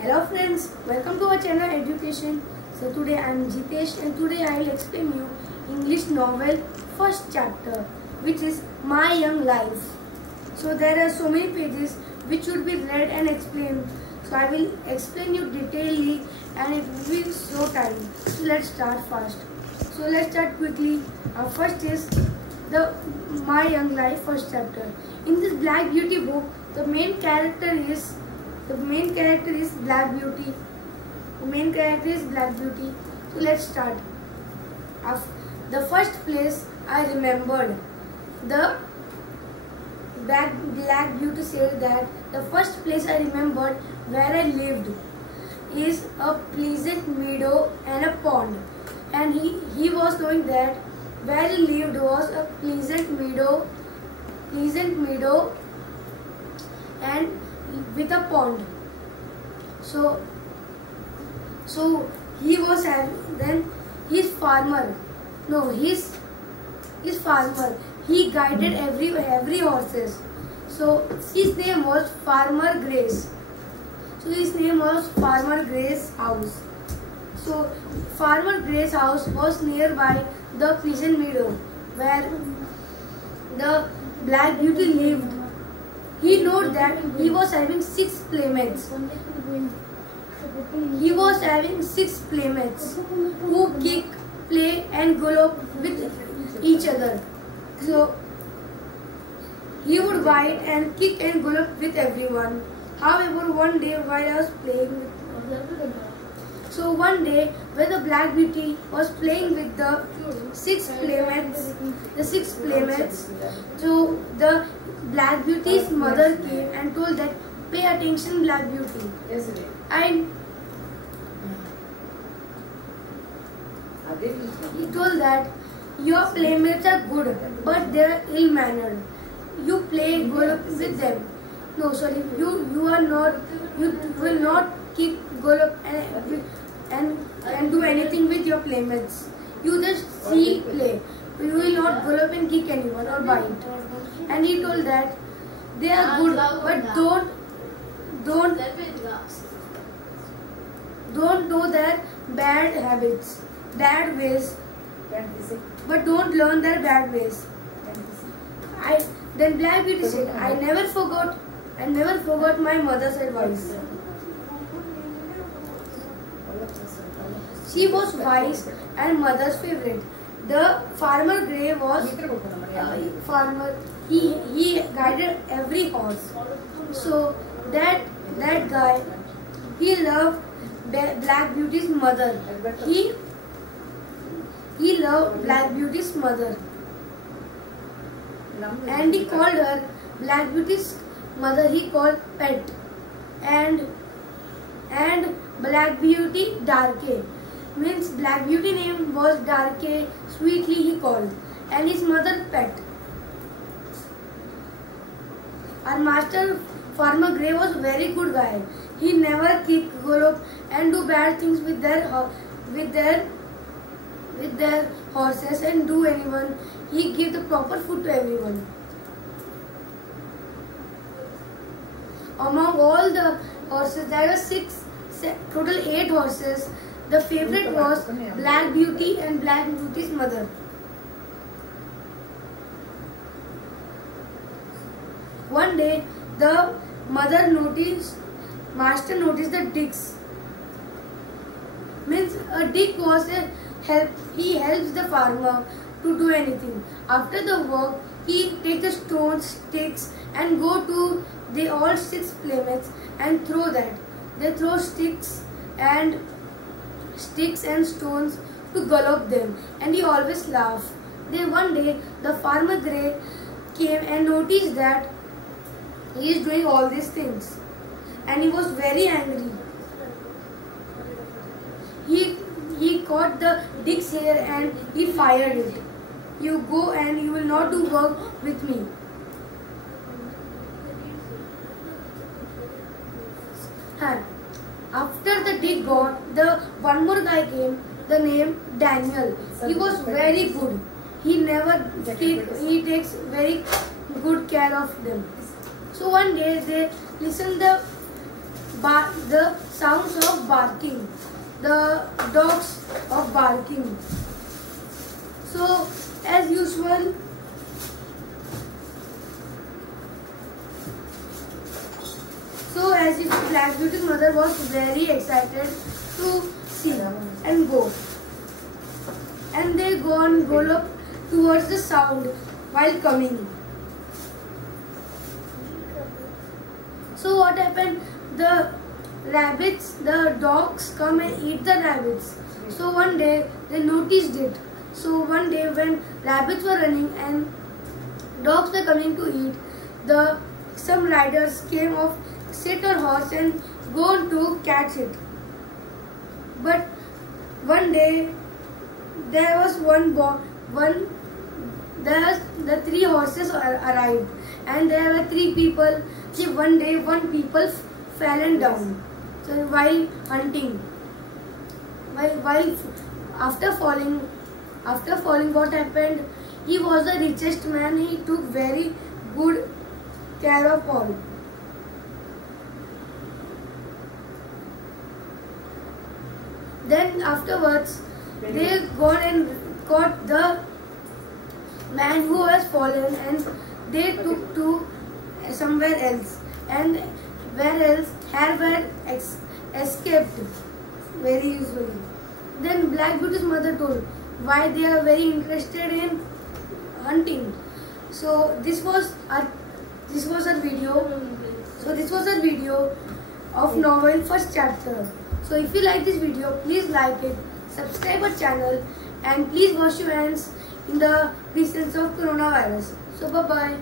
Hello friends, welcome to our channel Education. So today I am Jitesh and today I will explain you English novel first chapter, which is My Young Life. So there are so many pages which should be read and explained. So I will explain you detailedly and it will be so time. So let's start first. So let's start quickly. First is the My Young Life first chapter. In this Black Beauty book, the main character is Black Beauty. So let's start. The first place I remembered, the Black Beauty said that the first place I remembered where I lived is a pleasant meadow and a pond. And he was knowing that where he lived was a pleasant meadow and with a pond. So he was having, then his farmer. He guided every horses. So his name was Farmer Grace. House. So Farmer Grace house was nearby the pleasant meadow where the Black Beauty lived. He noted that he was having six playmates. Who kick, play and gallop with each other. So he would bite and kick and gallop with everyone. However, one day while I was playing when the Black Beauty was playing with the six playmates, so the Black Beauty's mother came and told that, "Pay attention, Black Beauty." And he told that your playmates are good, but they are ill-mannered. You play gallop with them. No, sorry, you are not. You will not kick, gallop and do anything with your playmates. You just see play. You will not gallop and kick anyone or bite. And he told that they are good, but don't do their bad habits, bad ways, but don't learn their bad ways. Then Black Beauty said, I never forgot my mother's advice. She was wise and mother's favorite. The Farmer Gray was farmer. He guided every horse. So that guy, he loved Black Beauty's mother. He loved Black Beauty's mother, and he called her Black Beauty's mother. He called Pet, and Black Beauty Darke. Means Black Beauty name was Darke. Sweetly he called, and his mother Pet. Our master Farmer Gray was very good guy. He never kick, gallop and do bad things with their horses and do anyone. He give the proper food to everyone. Among all the horses, there were total 8 horses. The favorite was Black Beauty and Black Beauty's mother. One day, the master noticed the dicks. Means a dick was a help. He helps the farmer to do anything. After the work, he takes the stones, sticks, and go to the all 6 playmates and throw that. They throw sticks and stones to gallop them, and he always laugh. Then one day, the Farmer Gray came and noticed that he is doing all these things, and he was very angry. He caught the dick's hair and he fired it. You go and you will not do work with me. After the dick gone, one more guy came. The name Daniel. He was very good. He never kick. He takes very good care of them. So one day they listened the sounds of barking, the dogs of barking. So as usual, Black Beauty's mother was very excited to see and go. And they go and roll up towards the sound while coming. So what happened? The rabbits, the dogs come and eat the rabbits. So one day they noticed it. So one day when rabbits were running and dogs were coming to eat, some riders came off, sit on horse and go to catch it. But one day there was the three horses arrived and there were three people. See, one day one people fell down. So while hunting, while after falling, what happened? He was the richest man. He took very good care of all. Then afterwards, they gone and caught the man who has fallen and they took to somewhere else. And where else? Hare escaped very easily. Then Black Beauty's mother told why they are very interested in hunting. So this was our video. So this was a video of novel first chapter. So if you like this video, please like it, subscribe our channel, and please wash your hands in the presence of coronavirus. So bye bye.